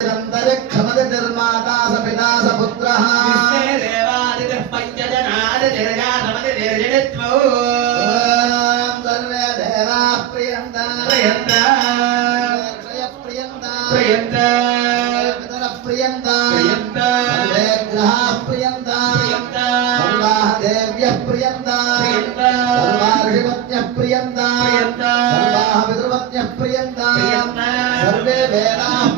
अंतरिक्षमद निर्माता सपिता सपुत्रः देवादिः पञ्चजनादिर्गानमद निर्जनित्वौ सर्वे देवाः प्रियन्ता प्रियन्ता प्रियन्ता प्रियन्ता पितरः प्रियन्ता प्रियन्ता ग्रहाः प्रियन्ता प्रियन्ता सर्वाः देव्यः प्रियन्ता प्रियन्ता सर्वा ऋषिपत्न्यः प्रियन्ता प्रियन्ता सर्वाः पितृपत्न्यः प्रियन्ता सर्वे वेदाः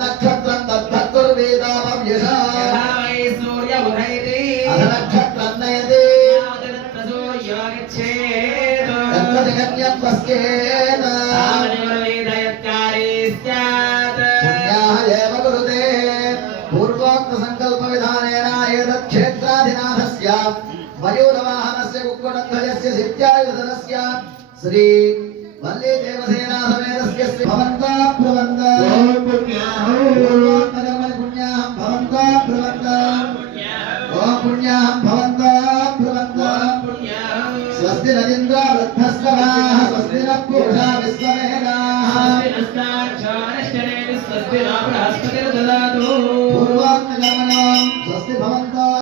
నక్షత్రం తద్ధర్వేదామం యశా సూర్య ఉదయతే అధ నక్షత్రం నయతే శ్రీ స్యాత్ పుణ్యాహ ఏవ కురుతే పూర్వోక్త సంకల్ప విధానేన ఏతత్ క్షేత్రాధినాథస్య మయూరవాహనస్య కుక్కుటధ్వజస్య సిద్ధ్యాయుధనస్య శ్రీ వల్లీ దేవసేనా సమేతస్య శ్రీ భవంతా ప్రవంత పూర్వోక్త కర్మణి పుణ్యాహం భవంతా ప్రవంత ఓం పుణ్యాహం భవంతా ప్రవంత